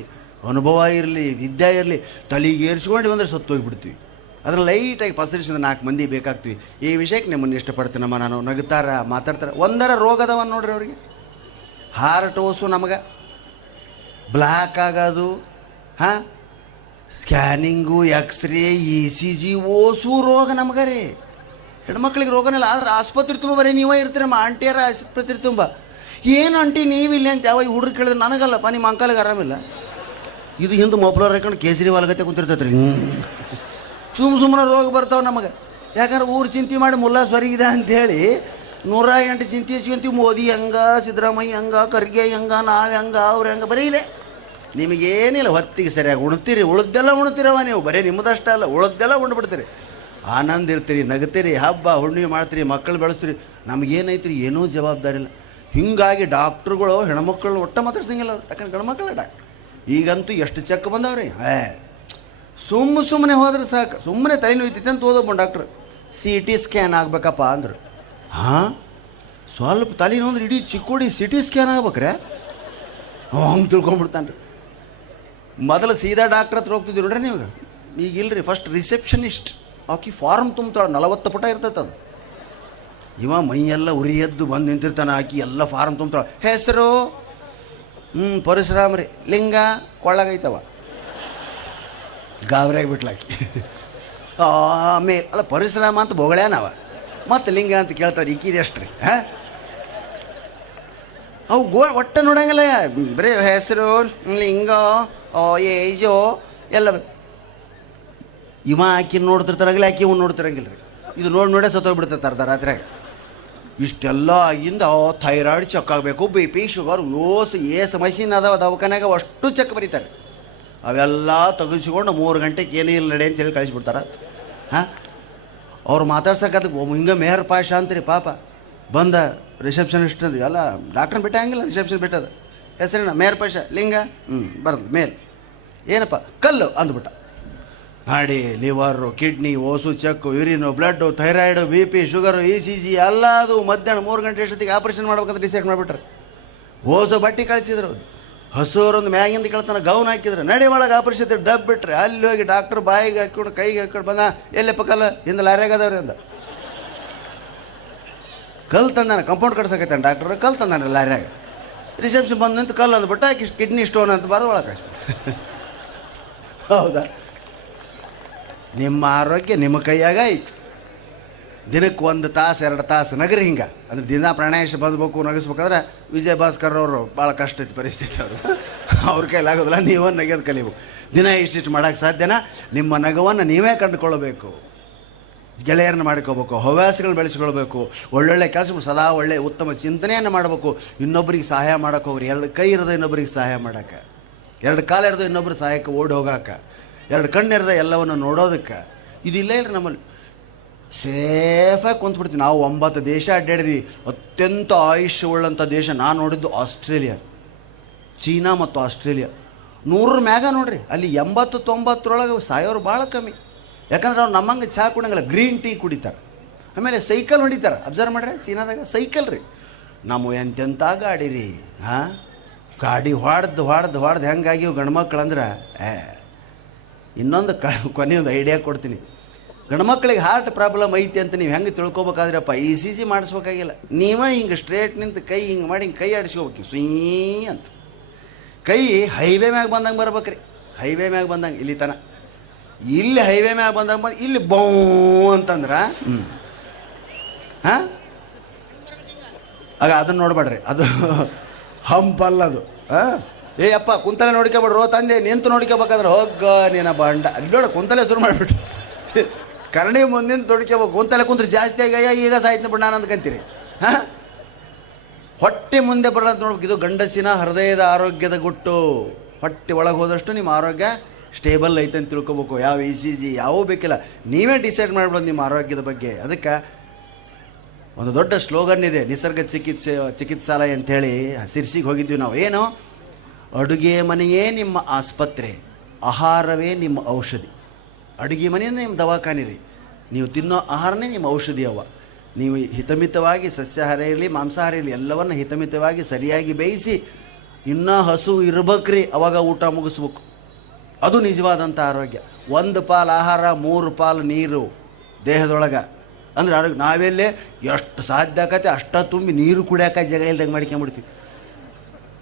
ಅನುಭವ ಇರಲಿ, ವಿದ್ಯೆ ಇರಲಿ, ತಲೆಗೆ ಏರಿಸ್ಕೊಂಡು ಬಂದರೆ ಸತ್ತೋಗಿಬಿಡ್ತೀವಿ. ಅದನ್ನು ಲೈಟಾಗಿ ಪಸರಿಸಿದ 4 ಮಂದಿ ಬೇಕಾಗ್ತೀವಿ. ಈ ವಿಷಯಕ್ಕೆ ನಿಮ್ಮನ್ನು ಇಷ್ಟಪಡ್ತೀನಮ್ಮ ನಾನು. ನಗುತ್ತಾರ, ಮಾತಾಡ್ತಾರೆ. ಒಂದರ ರೋಗದವ ನೋಡ್ರಿ ಅವ್ರಿಗೆ. ಹಾರ್ಟ್ ಓಸು ನಮಗೆ ಬ್ಲ್ಯಾಕ್ ಆಗೋದು, ಹಾಂ, ಸ್ಕ್ಯಾನಿಂಗು, ಎಕ್ಸ್ರೇ, ECG ಓಸು ರೋಗ ನಮಗೆ ರೀ. ಹೆಣ್ಮಕ್ಳಿಗೆ ರೋಗನೆಲ್ಲ. ಆದ್ರೆ ಆಸ್ಪತ್ರೆ ತುಂಬ ಬರೀ ನೀವೇ ಇರ್ತೀರಮ್ಮ. ಆಂಟಿಯರ ಆಸ್ಪತ್ರೆ ತುಂಬ. ಏನು ಆಂಟಿ ನೀವಿಲ್ಲ ಅಂತ ಯಾವ ಹುಡುಗರು ಕೇಳಿದ್ರೆ ನನಗಲ್ಲಪ್ಪ, ನಿಮ್ಮ ಅಂಕಲ್ಗೆ ಆರಾಮಿಲ್ಲ. ಇದು ಹಿಂದೆ ಮೊಪ್ಲರ್ ಹಾಕೊಂಡು ಕೇಸರಿವಾಲ್ ಗತೆ ಕುಂತಿರ್ತೈತೆ ರೀ. ಸುಮ್ಮನೆ ರೋಗ ಬರ್ತಾವೆ ನಮಗೆ. ಯಾಕಂದ್ರೆ ಊರು ಚಿಂತೆ ಮಾಡಿ ಮುಲ್ಲಾ ಸ್ವರ್ಗಿದೆ ಅಂಥೇಳಿ 108 ಚಿಂತೆ ಹಚ್ಕೊಂತೀವಿ. ಮೋದಿ ಹಂಗ, ಸಿದ್ದರಾಮಯ್ಯ ಹಂಗ, ಖರ್ಗೆ ಹಂಗ, ನಾವು ಹಂಗ, ಅವ್ರು ಹಂಗೆ ಬರೀ ಇದೆ. ನಿಮಗೇನಿಲ್ಲ, ಹೊತ್ತಿಗೆ ಸರಿಯಾಗಿ ಉಣ್ತೀರಿ, ಉಳ್ದೆಲ್ಲ ಉಣ್ತೀರವ ನೀವು. ಬರೀ ನಿಮ್ಮದಷ್ಟ ಅಲ್ಲ, ಉಳ್ದೆಲ್ಲ ಉಂಡ್ಬಿಡ್ತೀರಿ. ಆನಂದ ಇರ್ತೀರಿ, ನಗ್ತೀರಿ, ಹಬ್ಬ ಹುಣ್ಣಿಮೆ ಮಾಡ್ತೀರಿ, ಮಕ್ಕಳು ಬೆಳೆಸ್ತೀರಿ. ನಮಗೇನೈತ್ರಿ, ಏನೂ ಜವಾಬ್ದಾರಿ ಇಲ್ಲ. ಹೀಗಾಗಿ ಡಾಕ್ಟ್ರುಗಳು ಹೆಣ್ಮಕ್ಳು ಒಟ್ಟ ಮಾತಾಡ್ಸಂಗಿಲ್ಲ ಅವ್ರು. ಯಾಕಂದ್ರೆ ಗಂಡ್ಮಕ್ಳು ಡಾಕ್ಟ್ರ್. ಈಗಂತೂ ಎಷ್ಟು ಚೆಕ್ ಬಂದವ್ರಿ. ಸುಮ್ಮನೆ ಹೋದ್ರೆ ಸಾಕು. ಸುಮ್ಮನೆ ತಲೆ ನೋಯ್ತೈತೆ ಅಂತ ಹೋದಪ್ಪ ಡಾಕ್ಟ್ರ್. CT ಸ್ಕ್ಯಾನ್ ಆಗ್ಬೇಕಪ್ಪ ಅಂದರು. ಹಾಂ, ಸ್ವಲ್ಪ ತಲೆ ನೋಂದ್ರೆ ಇಡೀ ಚಿಕ್ಕೋಡಿ CT ಸ್ಕ್ಯಾನ್ ಆಗ್ಬೇಕ್ರೆ ಹಂಗೆ ತಿಳ್ಕೊಂಬಿಡ್ತಾನೆ ರೀ. ಮೊದಲು ಸೀದಾ ಡಾಕ್ಟ್ರ್ ಹತ್ರ ಹೋಗ್ತಿದ್ವಿ ನೋಡ್ರಿ ನೀವು. ಈಗ ಇಲ್ರಿ, ಫಸ್ಟ್ ರಿಸೆಪ್ಷನಿಸ್ಟ್ ಆಕಿ ಫಾರ್ಮ್ ತುಂಬ್ತಾಳೆ. 40 ಪುಟ ಇರ್ತೈತೆ ಅದು. ಇವ ಮೈಯೆಲ್ಲ ಉರಿ ಎದ್ದು ಬಂದು ನಿಂತಿರ್ತಾನೆ. ಆಕಿ ಎಲ್ಲ ಫಾರ್ಮ್ ತುಂಬ್ತಾಳೆ. ಹೆಸರು ಪರಶುರಾಮ ರೀ. ಲಿಂಗ ಕೊಳ್ಳಾಗೈತವ, ಗಾಬರಿಯಾಗಿ ಬಿಟ್ಲಾಕಿ. ಆಮೇಲೆ ಅಲ್ಲ, ಪರಶುರಾಮ ಅಂತ ಬೊಗಳ್ಯಾನವ, ಮತ್ತು ಲಿಂಗ ಅಂತ ಕೇಳ್ತಾರೆ. ಈಕಿದೆ ಅಷ್ಟು ರೀ. ಹಾಂ, ಅವು ಒಟ್ಟ ನೋಡಂಗಿಲ್ಲ. ಬರೀ ಹೆಸರು, ಲಿಂಗ, ಏಜೋ ಎಲ್ಲ. ಇವ ಆಕಿ ನೋಡ್ತಿರ್ತಾರಂಗಿಲ್ಲ, ಆಕಿ ಇವ್ ನೋಡ್ತಿರಂಗಿಲ್ಲ ರೀ. ಇದು ನೋಡೇ ಸತ್ತೋಗ್ಬಿಡ್ತೈತೆ ಅರ್ಧ ರಾತ್ರಿಯಾಗ. ಇಷ್ಟೆಲ್ಲ ಆಗಿಂದ ಥೈರಾಯ್ಡ್ ಚೆಕ್ ಆಗಬೇಕು, BP, ಶುಗರ್, ಏಸು ಮಷೀನ್ ಅದಾವ ದವಾಖಾನ್ಯಾಗ, ಅಷ್ಟು ಚೆಕ್ ಬರೀತಾರೆ. ಅವೆಲ್ಲ ತೆಗೆಸ್ಕೊಂಡು 3 ಗಂಟೆಗೆ ಏನೂ ಇಲ್ಲ ನಡೆ ಅಂತೇಳಿ ಕಳಿಸ್ಬಿಡ್ತಾರೆ. ಹಾಂ, ಅವ್ರು ಮಾತಾಡ್ಸೋಕ್ಕದಕ್ಕೆ ಹಿಂಗೆ ಮೇಹರ್ ಪಾಷಾ ಅಂತೀರಿ. ಪಾಪ ಬಂದ ರಿಸೆಪ್ಷನಿಸ್ಟ್ ಅದು ಎಲ್ಲ ಡಾಕ್ಟ್ರನ್ನ ಬಿಟ್ಟ ಹಂಗಿಲ್ಲ, ರಿಸೆಪ್ಷನ್ ಬಿಟ್ಟದ. ಹೆಸರಿನ ಮೇಹರ್ ಪಾಷಾ. ಲಿಂಗ ಬರಲ್ಲ. ಮೇಲ್ ಏನಪ್ಪ? ಕಲ್ಲು ಅಂದ್ಬಿಟ್ಟ. ನಾಡಿ, ಲಿವರು, ಕಿಡ್ನಿ, ಓಸು check, urine, blood, thyroid, BP, sugar, ECG ಎಲ್ಲ ಅದು. ಮಧ್ಯಾಹ್ನ 3 ಗಂಟೆ ಎಷ್ಟೊತ್ತಿಗೆ ಆಪ್ರೇಷನ್ ಮಾಡ್ಬೇಕಂತ ಡಿಸೈಡ್ ಮಾಡಿಬಿಟ್ರೆ. ಓಸು ಬಟ್ಟೆ ಕಳಿಸಿದ್ರು. ಹಸುರೊಂದು ಮ್ಯಾಗಿಂದ ಕೇಳ್ತಾನೆ, ಗೌನ್ ಹಾಕಿದ್ರು. ನಡಿ ಒಳಗೆ ಆಪ್ರೇಷನ್ ಡಬ್ ಬಿಟ್ರೆ. ಅಲ್ಲಿ ಹೋಗಿ ಡಾಕ್ಟ್ರ್ ಬಾಯಿಗೆ ಹಾಕ್ಕೊಂಡು ಕೈಗೆ ಹಾಕ್ಕೊಂಡು ಬಂದ. ಎಲ್ಲಪ್ಪ ಕಲ್ಲ? ಹಿಂದೆ ಲಾರ್ಯಾಗದವ್ರಿ ಅಂದ. ಕಲ್ ತಂದಾನೆ, ಕಂಪೌಂಡ್ ಕಟ್ಸಕೈತಾನೆ ಡಾಕ್ಟ್ರು. ಕಲ್ ತಂದಾನೆ ಲಾರ್ಯಾಗ. ರಿಸೆಪ್ಷನ್ ಬಂದು ನಿಂತು ಕಲ್ಲು ಅಂದ್ಬಿಟ್ಟು ಆಕಿ ಕಿಡ್ನಿ ಸ್ಟೋನ್ ಅಂತ ಬರೋದು ಒಳಗೆ ಕಳಿಸ್ಬಿಟ್ಟು. ಹೌದಾ? ನಿಮ್ಮ ಆರೋಗ್ಯ ನಿಮ್ಮ ಕೈಯಾಗ ಐತಿ. ದಿನಕ್ಕೆ 1 ತಾಸು 2 ತಾಸು ನಗರಿ. ಹಿಂಗೆ ಅಂದ್ರೆ ದಿನ ಪ್ರಾಣಾಯಾಮ ಬಂದ್ಬೇಕು, ನಗಿಸ್ಬೇಕಂದ್ರೆ ವಿಜಯ ಭಾಸ್ಕರ್ ಅವರು ಭಾಳ ಕಷ್ಟ ಐತಿ ಪರಿಸ್ಥಿತಿ. ಅವರು ಅವ್ರ ಕೈಲಾಗೋದಿಲ್ಲ. ನೀವೊಂದು ನಗೆದು ಕಲಿಬೇಕು. ದಿನ ಇಷ್ಟಿಷ್ಟು ಮಾಡೋಕ್ಕೆ ಸಾಧ್ಯನಾ? ನಿಮ್ಮ ನಗವನ್ನು ನೀವೇ ಕಂಡುಕೊಳ್ಬೇಕು. ಗೆಳೆಯರನ್ನ ಮಾಡ್ಕೋಬೇಕು, ಹವ್ಯಾಸಗಳನ್ನ ಬೆಳೆಸ್ಕೊಳ್ಬೇಕು, ಒಳ್ಳೊಳ್ಳೆ ಕೆಲಸಗಳು, ಸದಾ ಒಳ್ಳೆ ಉತ್ತಮ ಚಿಂತನೆಯನ್ನು ಮಾಡಬೇಕು. ಇನ್ನೊಬ್ಬರಿಗೆ ಸಹಾಯ ಮಾಡೋಕೆ ಹೋಗ್ರಿ. 2 ಕೈ ಇರೋದು ಇನ್ನೊಬ್ಬರಿಗೆ ಸಹಾಯ ಮಾಡೋಕ್ಕೆ, 2 ಕಾಲು ಇರೋದು ಇನ್ನೊಬ್ಬರು ಸಹಾಯಕ್ಕೆ ಓಡಿ ಹೋಗೋಕೆ, 2 ಕಣ್ಣಿರದ ಎಲ್ಲವನ್ನು ನೋಡೋದಕ್ಕೆ. ಇದಿಲ್ಲ ಇಲ್ರಿ ನಮ್ಮಲ್ಲಿ. ಸೇಫಾಗಿ ಕುಂತ್ಬಿಡ್ತೀವಿ. ನಾವು 9 ದೇಶ ಅಡ್ಡಾಡಿದ್ವಿ. ಅತ್ಯಂತ ಆಯುಷ್ಯ ಉಳ್ಳಂಥ ದೇಶ ನಾನು ನೋಡಿದ್ದು ಆಸ್ಟ್ರೇಲಿಯಾ, ಚೀನಾ ಮತ್ತು ಆಸ್ಟ್ರೇಲಿಯಾ. 100 ಮ್ಯಾಗ ನೋಡ್ರಿ. ಅಲ್ಲಿ 80-90 ಸಾಯೋರು ಭಾಳ ಕಮ್ಮಿ. ಯಾಕಂದ್ರೆ ಅವ್ರು ನಮ್ಮಂಗೆ ಚಹಾ ಕುಡಂಗಿಲ್ಲ, ಗ್ರೀನ್ ಟೀ ಕುಡಿತಾರೆ. ಆಮೇಲೆ ಸೈಕಲ್ ಹೊಡಿತಾರೆ. ಅಬ್ಸರ್ವ್ ಮಾಡ್ರಿ, ಚೀನಾದಾಗ ಸೈಕಲ್ ರೀ. ನಮ್ಮ ಎಂತೆಂಥ ಗಾಡಿ ರೀ. ಹಾಂ, ಗಾಡಿ ಹೊಡೆದು ಹೆಂಗಾಗಿವು ಗಂಡ್ಮಕ್ಳು ಅಂದ್ರೆ. ಇನ್ನೊಂದು ಕೊನೆಯೊಂದು ಐಡಿಯಾ ಕೊಡ್ತೀನಿ. ಗಂಡ್ಮಕ್ಳಿಗೆ ಹಾರ್ಟ್ ಪ್ರಾಬ್ಲಮ್ ಐತಿ ಅಂತ ನೀವು ಹೆಂಗೆ ತಿಳ್ಕೊಬೇಕಾದ್ರಪ್ಪ, ECG ಮಾಡಿಸ್ಬೇಕಾಗಿಲ್ಲ. ನೀವೇ ಹಿಂಗೆ ಸ್ಟ್ರೇಟ್ ನಿಂತು ಕೈ ಹಿಂಗೆ ಮಾಡಿ ಹಿಂಗೆ ಕೈ ಆಡಿಸ್ಕೋಬೇಕು. ಸುಯೀ ಅಂತ ಕೈ ಹೈವೇ ಮ್ಯಾಗ ಬಂದಂಗೆ ಬರ್ಬೇಕ್ರಿ. ಹೈವೇ ಮ್ಯಾಗ ಬಂದಂಗೆ ಇಲ್ಲಿ ತನ, ಇಲ್ಲಿ ಹೈವೇ ಮ್ಯಾಗ ಬಂದಂಗೆ ಬಂದು ಇಲ್ಲಿ ಬೌ ಅಂತಂದ್ರೆ ಹಾಂ, ಆಗ ಅದನ್ನು ನೋಡ್ಬೇಡ್ರಿ. ಅದು ಹಂಪಲ್ಲದು. ಹಾಂ, ಅಪ್ಪ ಕುಂತಲೆ ನೋಡ್ಕೊಬೇಡ್ರು ತಂದೆ, ನಿಂತು ನೋಡ್ಕೋಬೇಕಾದ್ರೆ ಹೋಗ ನೀನ ಬಂಡ. ಅಲ್ಲಿ ನೋಡ ಕುಂತಲೆ ಶುರು ಮಾಡಿಬಿಟ್ರು. ಕರಡಿ ಮುಂದಿನ ತೊಡ್ಕೋಬೇಕು. ಕುಂತಲೆ ಕುಂತ್ರೆ ಜಾಸ್ತಿ ಆಗಿ ಈಗ ಸಾಯ್ತು ಬಿಡ ನಾನು ಅಂದ್ಕಂತೀರಿ. ಹಾಂ, ಹೊಟ್ಟೆ ಮುಂದೆ ಬರೋದು ನೋಡ್ಬೇಕು. ಇದು ಗಂಡಸಿನ ಹೃದಯದ ಆರೋಗ್ಯದ ಗುಟ್ಟು. ಹೊಟ್ಟೆ ಒಳಗೆ ಹೋದಷ್ಟು ನಿಮ್ಮ ಆರೋಗ್ಯ ಸ್ಟೇಬಲ್ ಐತೆ ಅಂತ ತಿಳ್ಕೊಬೇಕು. ಯಾವ ECG ಯಾವೂ ಬೇಕಿಲ್ಲ, ನೀವೇ ಡಿಸೈಡ್ ಮಾಡ್ಬೋದು ನಿಮ್ಮ ಆರೋಗ್ಯದ ಬಗ್ಗೆ. ಅದಕ್ಕೆ ಒಂದು ದೊಡ್ಡ ಸ್ಲೋಗನ್ ಇದೆ, ನಿಸರ್ಗ ಚಿಕಿತ್ಸಾಲಯ ಅಂಥೇಳಿ. ಸಿರ್ಸಿಗೆ ಹೋಗಿದ್ವಿ ನಾವು. ಏನು? ಅಡುಗೆ ಮನೆಯೇ ನಿಮ್ಮ ಆಸ್ಪತ್ರೆ, ಆಹಾರವೇ ನಿಮ್ಮ ಔಷಧಿ. ಅಡುಗೆ ಮನೆಯೇ ನಿಮ್ಮ ದವಾಖಾನೆ ರೀ. ನೀವು ತಿನ್ನೋ ಆಹಾರನೇ ನಿಮ್ಮ ಔಷಧಿ ಅವ. ನೀವು ಹಿತಮಿತವಾಗಿ ಸಸ್ಯಾಹಾರ ಇರಲಿ ಮಾಂಸಾಹಾರ ಇರಲಿ ಎಲ್ಲವನ್ನು ಹಿತಮಿತವಾಗಿ ಸರಿಯಾಗಿ ಬೇಯಿಸಿ ಇನ್ನೂ ಹಸು ಇರ್ಬೇಕ್ರಿ, ಅವಾಗ ಊಟ ಮುಗಿಸ್ಬೇಕು. ಅದು ನಿಜವಾದಂಥ ಆರೋಗ್ಯ. 1 ಪಾಲು ಆಹಾರ 3 ಪಾಲು ನೀರು ದೇಹದೊಳಗೆ ಅಂದ್ರೆ ಆರೋಗ್ಯ. ನಾವೆಲ್ಲೇ ಎಷ್ಟು ಸಾಧ್ಯ ಆಗತ್ತೆ ಅಷ್ಟ ತುಂಬಿ ನೀರು ಕುಡಿಯೋಕೆ ಜಾಗ ಇಲ್ದಂಗೆ ಮಾಡ್ಕೊಂಬಿಡ್ತೀವಿ.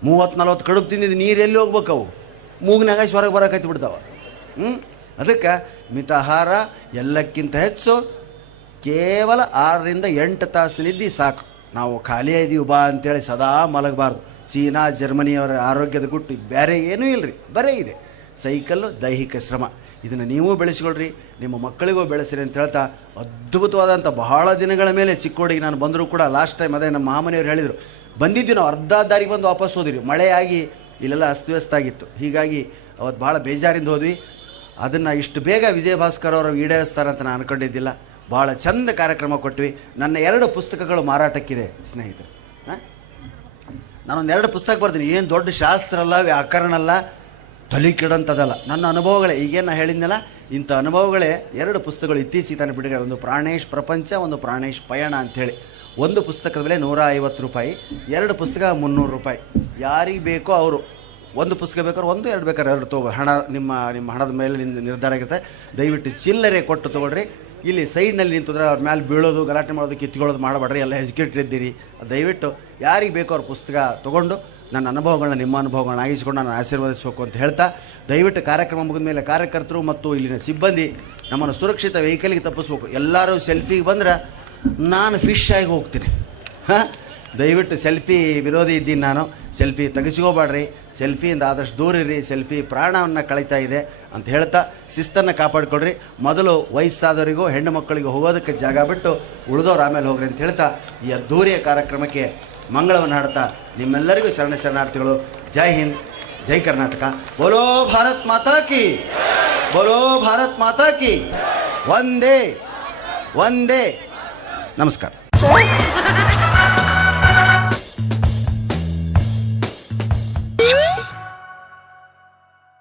30-40 ಕಡುಬು ತಿಂದಿದ್ದು ನೀರು ಎಲ್ಲಿ ಹೋಗ್ಬೇಕು? ಅವು ಮೂಗ್ನಾಗ ಹೊರಗೆ ಬರೋಕತ್ತಿ ಬಿಡ್ತಾವ. ಅದಕ್ಕೆ ಮಿತಾಹಾರ ಎಲ್ಲಕ್ಕಿಂತ ಹೆಚ್ಚು ಕೇವಲ 6ರಿಂದ 8 ತಾಸು ನಿದ್ದೆ ಸಾಕು. ನಾವು ಖಾಲಿ ಇದೀವಿ ಬಾ ಅಂತೇಳಿ ಸದಾ ಮಲಗಬಾರ್ದು. ಚೀನಾ ಜರ್ಮನಿಯವರ ಆರೋಗ್ಯದ ಗುಟ್ಟು ಬೇರೆ ಏನೂ ಇಲ್ಲರಿ, ಬರೇ ಇದೆ ಸೈಕಲ್ಲು, ದೈಹಿಕ ಶ್ರಮ. ಇದನ್ನು ನೀವೂ ಬೆಳೆಸ್ಕೊಳ್ರಿ, ನಿಮ್ಮ ಮಕ್ಕಳಿಗೂ ಬೆಳೆಸಿರಿ ಅಂತ ಹೇಳ್ತಾ ಅದ್ಭುತವಾದಂಥ ಬಹಳ ದಿನಗಳ ಮೇಲೆ ಚಿಕ್ಕೋಡಿಗೆ ನಾನು ಬಂದರೂ ಕೂಡ ಲಾಸ್ಟ್ ಟೈಮ್ ಅದೇ ನಮ್ಮ ಮಾಮನೆಯವರು ಹೇಳಿದರು, ಬಂದಿದ್ವಿ ನಾವು ಅರ್ಧ ದಾರಿಗೆ ಬಂದು ವಾಪಸ್ ಹೋದಿರಿ. ಮಳೆಯಾಗಿ ಇಲ್ಲೆಲ್ಲ ಅಸ್ತವ್ಯಸ್ತ ಆಗಿತ್ತು. ಹೀಗಾಗಿ ಅವತ್ತು ಭಾಳ ಬೇಜಾರಿಂದ ಹೋದ್ವಿ. ಅದನ್ನು ಇಷ್ಟು ಬೇಗ ವಿಜಯ ಭಾಸ್ಕರ್ ಅವರು ಈಡೇರಿಸ್ತಾರೆ ಅಂತ ನಾನು ಅಂದ್ಕೊಂಡಿದ್ದಿಲ್ಲ. ಭಾಳ ಚಂದ ಕಾರ್ಯಕ್ರಮ ಕೊಟ್ವಿ. ನನ್ನ 2 ಪುಸ್ತಕಗಳು ಮಾರಾಟಕ್ಕಿದೆ ಸ್ನೇಹಿತರೆ. ನಾನೊಂದು 2 ಪುಸ್ತಕ ಬರ್ತೀನಿ. ಏನು ದೊಡ್ಡ ಶಾಸ್ತ್ರ ಅಲ್ಲ, ವ್ಯಾಕರಣ ಅಲ್ಲ, ತಲೆ ಕೆಡಂಥದ್ದಲ್ಲ, ನನ್ನ ಅನುಭವಗಳೇ. ಈಗೇನು ನಾನು ಹೇಳಿದ್ನಲ್ಲ, ಇಂಥ ಅನುಭವಗಳೇ 2 ಪುಸ್ತಕಗಳು ಇತ್ತೀಚೆಗೆ ತಾನು ಬಿಡುಗಡೆ. ಒಂದು ಪ್ರಾಣೇಶ್ ಪ್ರಪಂಚ, ಒಂದು ಪ್ರಾಣೇಶ್ ಪಯಣ ಅಂಥೇಳಿ. ಒಂದು ಪುಸ್ತಕದ ಬೆಲೆ ₹150, 2 ಪುಸ್ತಕ ₹300. ಯಾರಿಗೆ ಬೇಕೋ ಅವರು ಒಂದು ಪುಸ್ತಕ ಬೇಕಾದ್ರೆ 1, 2 ಬೇಕಾದ್ರೆ 2 ತೊಗೋ. ಹಣ ನಿಮ್ಮ ಹಣದ ಮೇಲೆ ನಿರ್ಧಾರ ಆಗಿರುತ್ತೆ. ದಯವಿಟ್ಟು ಚಿಲ್ಲರೆ ಕೊಟ್ಟು ತೊಗೊಳ್ರಿ. ಇಲ್ಲಿ ಸೈಡ್ನಲ್ಲಿ ನಿಂತಿದ್ರೆ ಅವ್ರ ಮೇಲೆ ಬೀಳೋದು, ಗಲಾಟೆ ಮಾಡೋದು, ಕಿತ್ಕೊಳ್ಳೋದು ಮಾಡಬೇಡ್ರಿ. ಎಲ್ಲ ಎಜುಕೇಟೆಡ್ ಇದ್ದೀರಿ. ದಯವಿಟ್ಟು ಯಾರಿಗೆ ಬೇಕೋ ಅವ್ರ ಪುಸ್ತಕ ತೊಗೊಂಡು ನನ್ನ ಅನುಭವಗಳನ್ನ ನಿಮ್ಮ ಅನುಭವಗಳನ್ನ ಆಗಿಸ್ಕೊಂಡು ನಾನು ಆಶೀರ್ವದಿಸಬೇಕು ಅಂತ ಹೇಳ್ತಾ, ದಯವಿಟ್ಟು ಕಾರ್ಯಕ್ರಮ ಮುಗಿದ ಮೇಲೆ ಕಾರ್ಯಕರ್ತರು ಮತ್ತು ಇಲ್ಲಿನ ಸಿಬ್ಬಂದಿ ನಮ್ಮನ್ನು ಸುರಕ್ಷಿತ ವೆಹಿಕಲ್ಗೆ ತಪ್ಪಿಸ್ಬೇಕು. ಎಲ್ಲರೂ ಸೆಲ್ಫಿಗೆ ಬಂದ್ರೆ ನಾನು ಫಿಶ್ ಆಗಿ ಹೋಗ್ತೀನಿ. ದಯವಿಟ್ಟು ಸೆಲ್ಫಿ ವಿರೋಧಿ ಇದ್ದೀನಿ ನಾನು. ಸೆಲ್ಫಿ ತೆಗೆಸ್ಕೋಬೇಡ್ರಿ, ಸೆಲ್ಫಿಯಿಂದ ಆದಷ್ಟು ದೂರ ಇರಿ. ಸೆಲ್ಫಿ ಪ್ರಾಣವನ್ನು ಕಳೀತಾ ಇದೆ ಅಂತ ಹೇಳ್ತಾ ಶಿಸ್ತನ್ನು ಕಾಪಾಡಿಕೊಡ್ರಿ. ಮೊದಲು ವಯಸ್ಸಾದವರಿಗೂ ಹೆಣ್ಣು ಮಕ್ಕಳಿಗೂ ಹೋಗೋದಕ್ಕೆ ಜಾಗ ಬಿಟ್ಟು ಉಳಿದವ್ರು ಆಮೇಲೆ ಹೋಗ್ರಿ ಅಂತ ಹೇಳ್ತಾ ಈ ಅದ್ದೂರಿಯ ಕಾರ್ಯಕ್ರಮಕ್ಕೆ ಮಂಗಳವನ್ನು ಹಾಡ್ತಾ ನಿಮ್ಮೆಲ್ಲರಿಗೂ ಶರಣಾರ್ಥಿಗಳು. ಜೈ ಹಿಂದ್, ಜೈ ಕರ್ನಾಟಕ. ಬೋಲೋ ಭಾರತ್ ಮಾತಾ ಕಿ, ಬೋಲೋ ಭಾರತ್ ಮಾತಾ ಕಿ. ವಂದೇ ವಂದೇ. ನಮಸ್ಕಾರ.